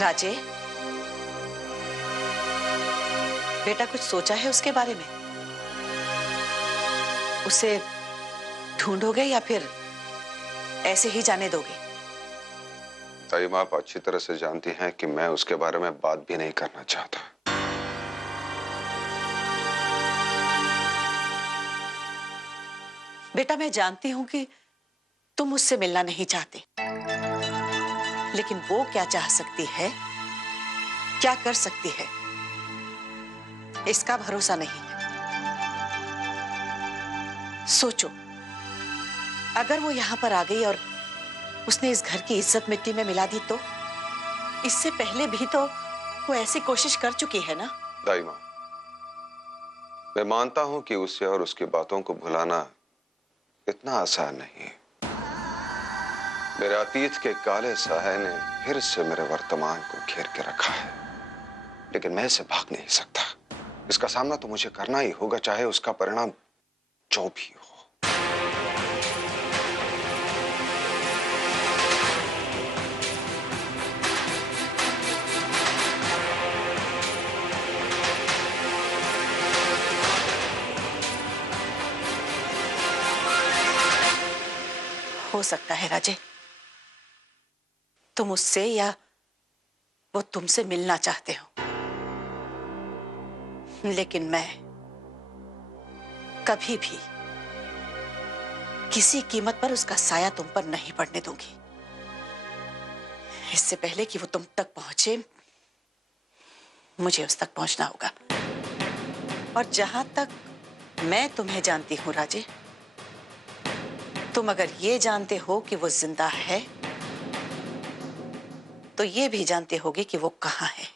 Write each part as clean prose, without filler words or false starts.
राजे, बेटा कुछ सोचा है उसके बारे में? उसे ढूंढोगे या फिर ऐसे ही जाने दोगे? ताईम, आप अच्छी तरह से जानती हैं कि मैं उसके बारे में बात भी नहीं करना चाहता। बेटा मैं जानती हूं कि तुम उससे मिलना नहीं चाहते, लेकिन वो क्या चाह सकती है, क्या कर सकती है, इसका भरोसा नहीं है। सोचो, अगर वो यहां पर आ गई और उसने इस घर की इज्जत मिट्टी में मिला दी तो? इससे पहले भी तो वो ऐसी कोशिश कर चुकी है ना। दाइमा, मैं मानता हूं कि उसे और उसकी बातों को भुलाना इतना आसान नहीं है। मेरे अतीत के काले साये ने फिर से मेरे वर्तमान को घेर के रखा है, लेकिन मैं इसे भाग नहीं सकता। इसका सामना तो मुझे करना ही होगा, चाहे उसका परिणाम जो भी हो। हो सकता है राजे, तुम उससे या वो तुमसे मिलना चाहते हो, लेकिन मैं कभी भी किसी कीमत पर उसका साया तुम पर नहीं पड़ने दूंगी। इससे पहले कि वो तुम तक पहुंचे, मुझे उस तक पहुंचना होगा। और जहां तक मैं तुम्हें जानती हूं राजे, तुम अगर ये जानते हो कि वो जिंदा है, तो ये भी जानते होगे कि वो कहां है।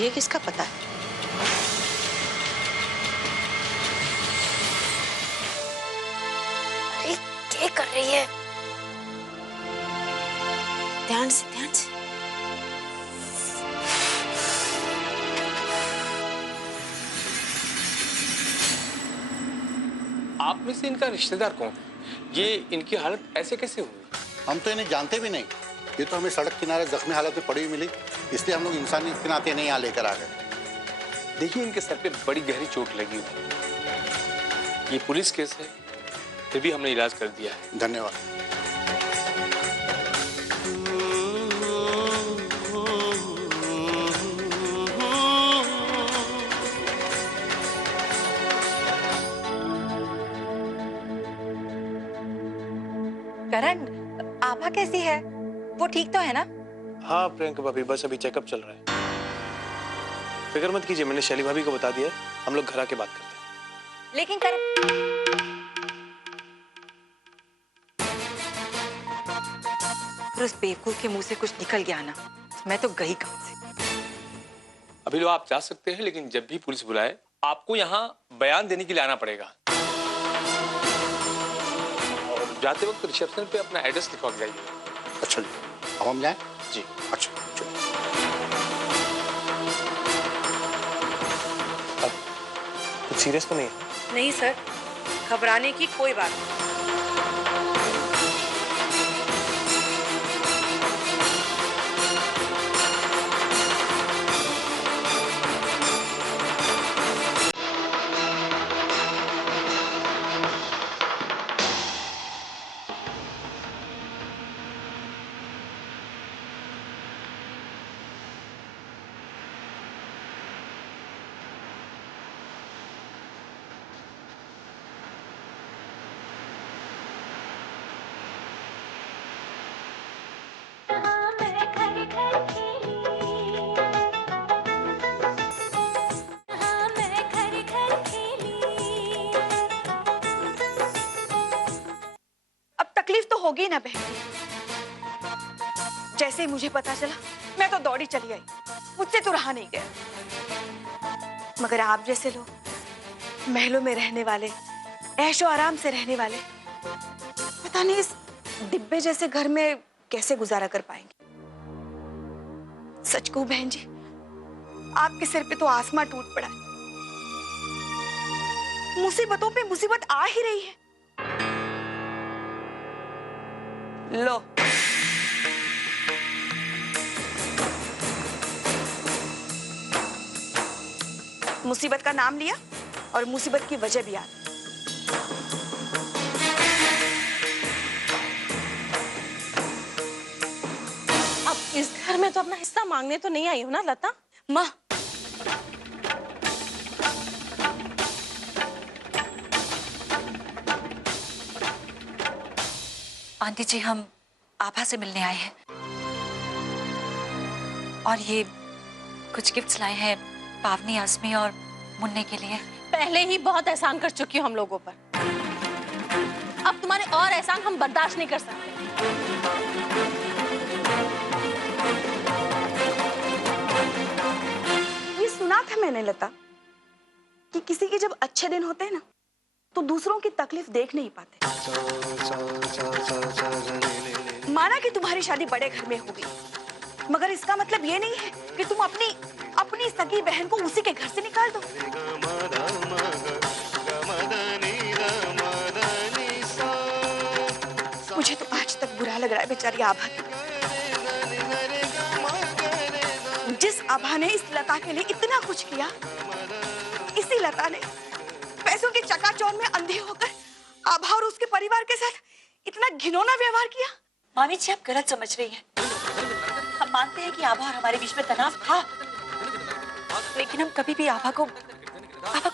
ये किसका पता है? अरे क्या कर रही है? ध्यान से, ध्यान से। आप में से इनका रिश्तेदार कौन? ये इनकी हालत ऐसे कैसे हुई? हम तो इन्हें जानते भी नहीं। ये तो हमें सड़क किनारे जख्मी हालत में पड़ी हुई मिली, इसलिए हम लोग इंसानी के नाते नहीं यहाँ लेकर आ गए। देखिए, इनके सर पे बड़ी गहरी चोट लगी हुई। ये पुलिस केस है, फिर भी हमने इलाज कर दिया है। धन्यवाद। करण, आभा कैसी है? वो ठीक तो है ना? हाँ प्रियंका भाभी, बस अभी चेकअप चल रहा है। फिक्र मत कीजिए, मैंने शैली भाभी को बता दिया है। हम लोग घर आके बात करते हैं। लेकिन करण, फिर उस बेवकूफ के मुंह से कुछ निकल गया ना, मैं तो गई काम से। अभी लो आप जा सकते हैं, लेकिन जब भी पुलिस बुलाए आपको यहाँ बयान देने के लिए आना पड़ेगा। और जाते वक्त रिसेप्शन पे अपना एड्रेस लिखवा के जाइए। अच्छा जी, अब हम जाएं? जी। अच्छा चलो। अब कुछ सीरियस तो नहीं है? नहीं सर, घबराने की कोई बात नहीं। होगी ना बहन जी। जैसे ही मुझे पता चला मैं तो दौड़ी चली आई, मुझसे तो रहा नहीं गया। मगर आप जैसे लोग महलों में रहने वाले, ऐशो आराम से रहने वाले, पता नहीं इस डिब्बे जैसे घर में कैसे गुजारा कर पाएंगे। सच कहूं बहन जी, आपके सिर पे तो आसमां टूट पड़ा है। मुसीबतों पे मुसीबत आ ही रही है। लो, मुसीबत का नाम लिया और मुसीबत की वजह भी आ गई। अब इस घर में तो अपना हिस्सा मांगने तो नहीं आई हो ना लता? माँ, आंटी जी, हम आभा से मिलने आए हैं और ये कुछ गिफ्ट्स लाए हैं पावनी, आसमी और मुन्ने के लिए। पहले ही बहुत एहसान कर चुकी हो हम लोगों पर, अब तुम्हारे और एहसान हम बर्दाश्त नहीं कर सकते। ये सुना था मैंने लता कि किसी के जब अच्छे दिन होते हैं ना तो दूसरों की तकलीफ देख नहीं पाते। माना कि तुम्हारी शादी बड़े घर में होगी, मगर इसका मतलब ये नहीं है कि तुम अपनी सगी बहन को उसी के घर से निकाल दो। मुझे तो आज तक बुरा लग रहा है बेचारी आभा के। जिस आभा ने इस लता के लिए इतना कुछ किया, इसी लता ने पैसों के चकाचौंध में अंधे होकर आभा और उसके परिवार के साथ इतना घिनौना व्यवहार किया। मामी जी, आप गलत समझ रही हैं। हम मानते हैं कि आभा और हमारे बीच में तनाव था, लेकिन हम कभी भी आभा को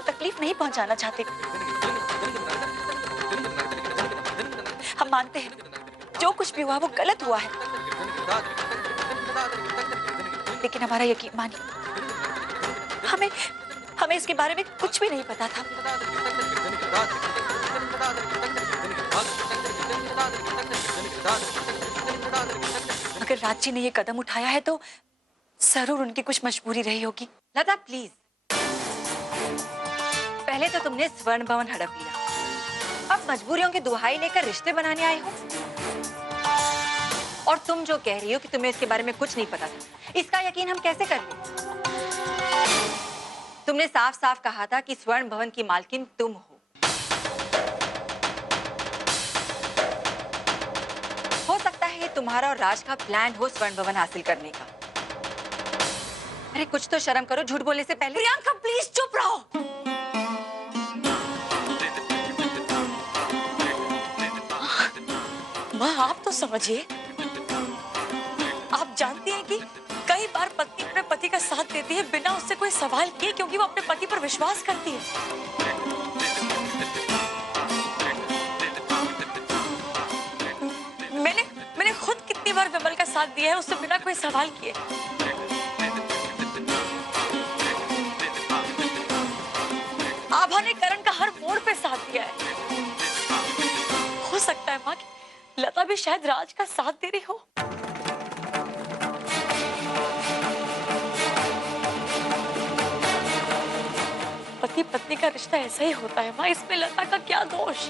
तकलीफ नहीं पहुंचाना चाहते। हम मानते हैं जो कुछ भी हुआ वो गलत हुआ है, लेकिन हमारा यकीन मानिए, हमें इसके बारे में कुछ भी नहीं पता था। अगर राजी ने ये कदम उठाया है तो जरूर उनकी कुछ मजबूरी रही होगी। लता प्लीज, पहले तो तुमने स्वर्ण भवन हड़प लिया, अब मजबूरियों की दुहाई लेकर रिश्ते बनाने आए हो। और तुम जो कह रही हो कि तुम्हें इसके बारे में कुछ नहीं पता था, इसका यकीन हम कैसे कर लें? तुमने साफ साफ कहा था कि स्वर्ण भवन की मालकिन तुम हो। सकता है ये तुम्हारा और राज का प्लान हो स्वर्ण भवन हासिल करने का। अरे कुछ तो शर्म करो झूठ बोलने से पहले। प्रियंका प्लीज चुप रहो। माँ, आप तो समझिए, आप जानती हैं कि कई बार पत्नी अपने पति का साथ देती है बिना उससे कोई सवाल किए, क्योंकि वो अपने पति पर विश्वास करती है। मैंने खुद कितनी बार विमल का साथ दिया है उससे बिना कोई सवाल किए। आभा ने करण का हर मोड़ पे साथ दिया है। हो सकता है माँ कि लता भी शायद राज का साथ दे रही हो। पति पत्नी का रिश्ता ऐसा ही होता है माँ, इसमें लता का क्या दोष?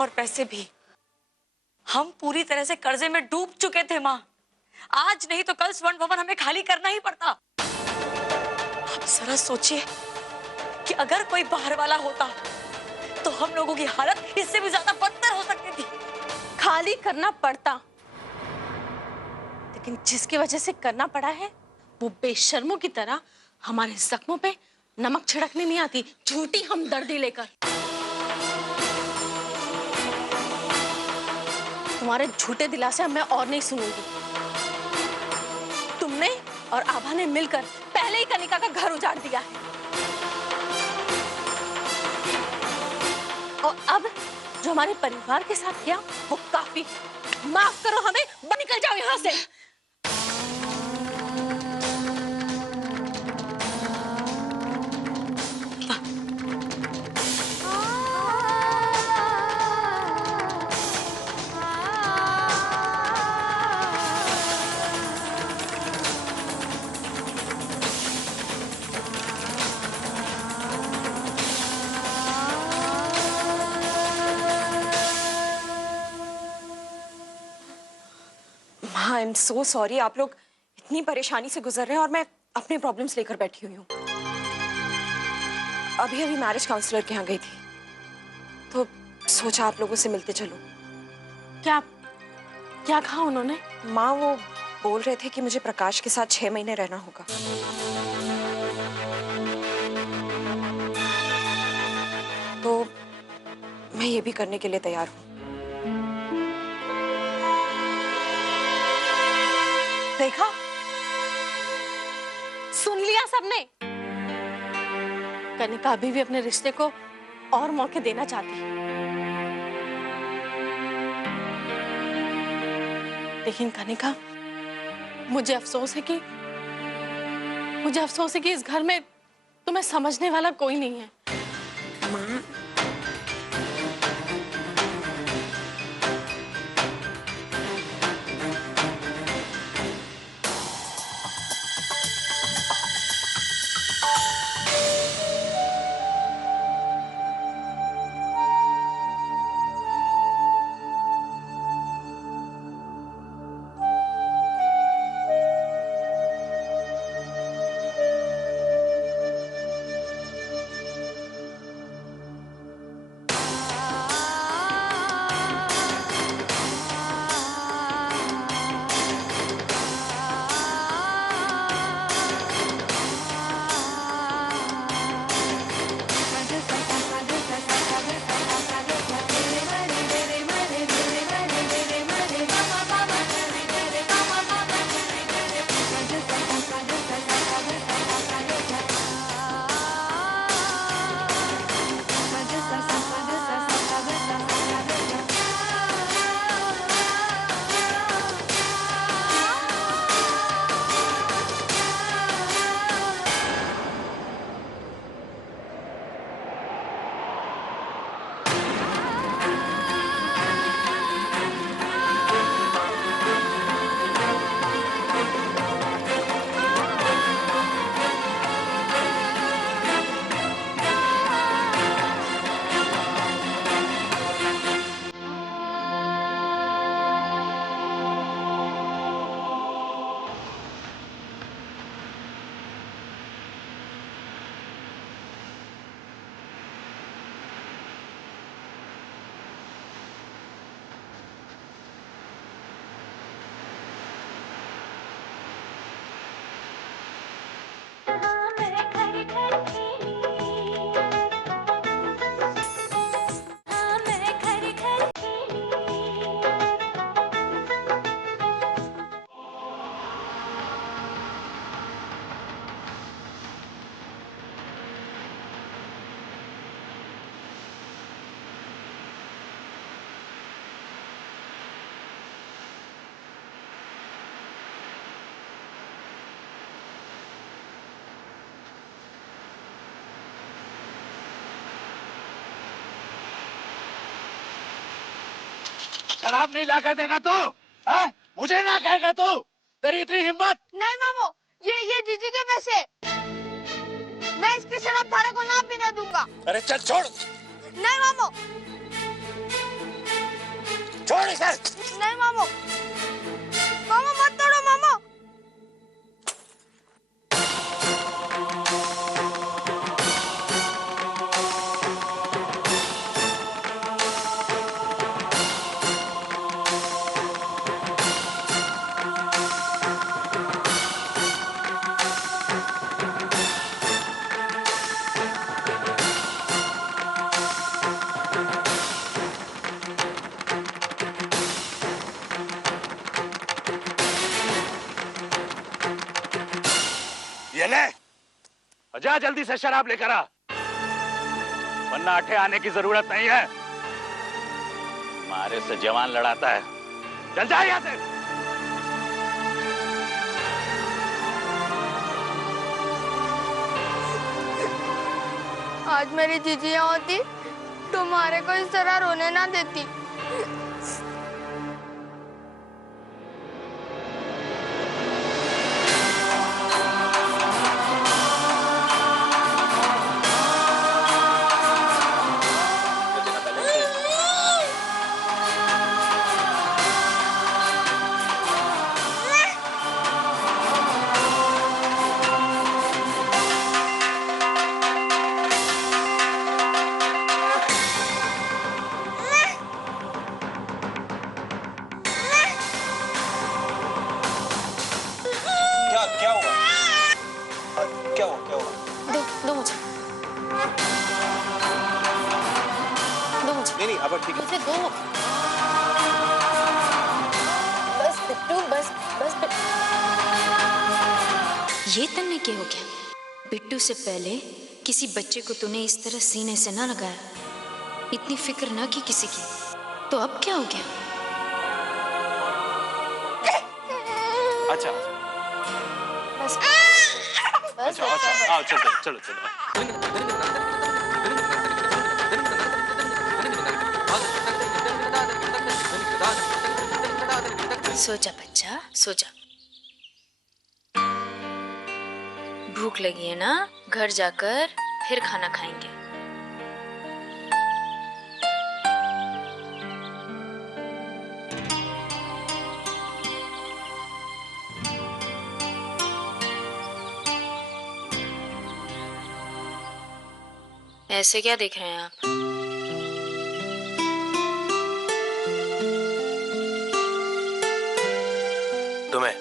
और वैसे भी हम पूरी तरह से कर्जे में डूब चुके थे माँ। आज नहीं तो कल स्वर्ण भवन हमें खाली करना ही पड़ता। आप जरा सोचिए कि अगर कोई बाहर वाला होता तो हम लोगों की हालत इससे भी ज्यादा बदतर हो सकती थी। खाली करना पड़ता, लेकिन जिसकी वजह से करना पड़ा है वो बेशर्मों की तरह हमारे जख्मों पे नमक छिड़कने नहीं आती, झूठी हमदर्दी लेकर। तुम्हारे झूठे दिलासे मैं और नहीं सुनूंगी। तुमने और आभा ने मिलकर पहले ही कनिका का घर उजाड़ दिया है, और अब जो हमारे परिवार के साथ किया वो काफी। माफ करो हमें, निकल जाओ यहाँ से। हाँ, आई एम सो सॉरी। आप लोग इतनी परेशानी से गुजर रहे हैं और मैं अपने प्रॉब्लम्स लेकर बैठी हुई हूँ। अभी अभी मैरिज काउंसलर के यहाँ गई थी, तो सोचा आप लोगों से मिलते चलो। क्या क्या कहा उन्होंने? माँ वो बोल रहे थे कि मुझे प्रकाश के साथ 6 महीने रहना होगा। तो मैं ये भी करने के लिए तैयार हूँ। देखा, सुन लिया सबने। कनिका अभी भी अपने रिश्ते को और मौके देना चाहती है, लेकिन कनिका मुझे अफसोस है कि इस घर में तुम्हें समझने वाला कोई नहीं है। माँ, शराब नहीं लाकर देगा तू? मुझे ना कहेगा तू? तेरी इतनी हिम्मत? नहीं मामू, ये जीजी के पैसे। मैं इसकी शराब थारे को ना पीने दूंगा। अरे चल छोड़। नहीं मामू। छोड़ इसे। नहीं मामू। मामू मत तोड़ो मामू। ये ले, जा जल्दी से शराब लेकर आ, वरना आठे आने की जरूरत नहीं है। हमारे से जवान लड़ाता है। चल जा यहाँ से। आज मेरी जीजी यहाँ होती, तुम्हारे को इस तरह रोने ना देती। दो। बस बिट्टू, बस बस ये तन्ने क्या हो गया? बिट्टू से पहले किसी बच्चे को तूने इस तरह सीने से ना लगाया, इतनी फिक्र ना की किसी की, तो अब क्या हो गया? अच्छा बस अच्छा अच्छा, आओ चलो चलो चलो। सो जा बच्चा, सो जा। भूख लगी है ना? घर जाकर फिर खाना खाएंगे। ऐसे क्या देख रहे हैं आप? तुम्हें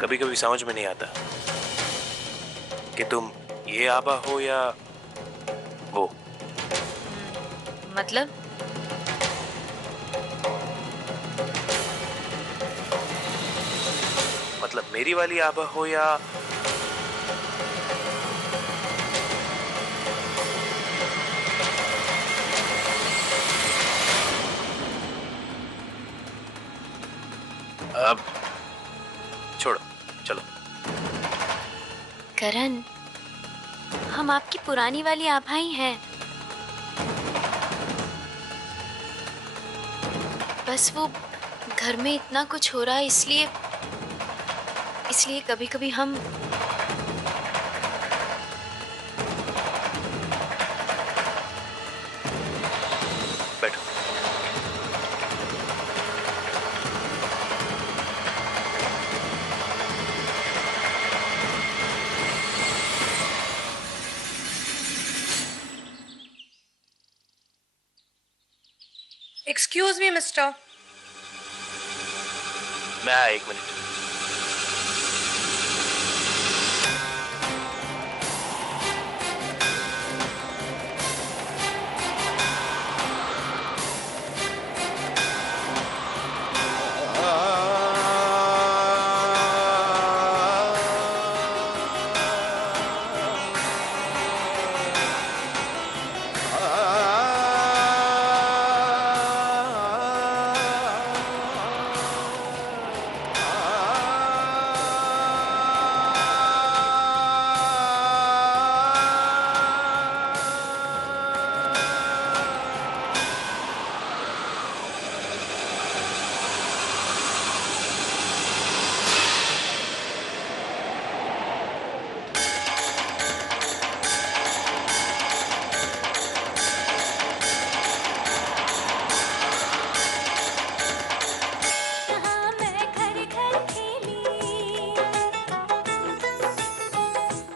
कभी कभी समझ में नहीं आता कि तुम ये आबा हो या वो। मतलब मेरी वाली आबा हो या अब छोड़ो, चलो। करण, हम आपकी पुरानी वाली आभा ही हैं। बस वो घर में इतना कुछ हो रहा है, इसलिए कभी कभी हम बैठो। Excuse me mister. मैं आया, 1 मिनट।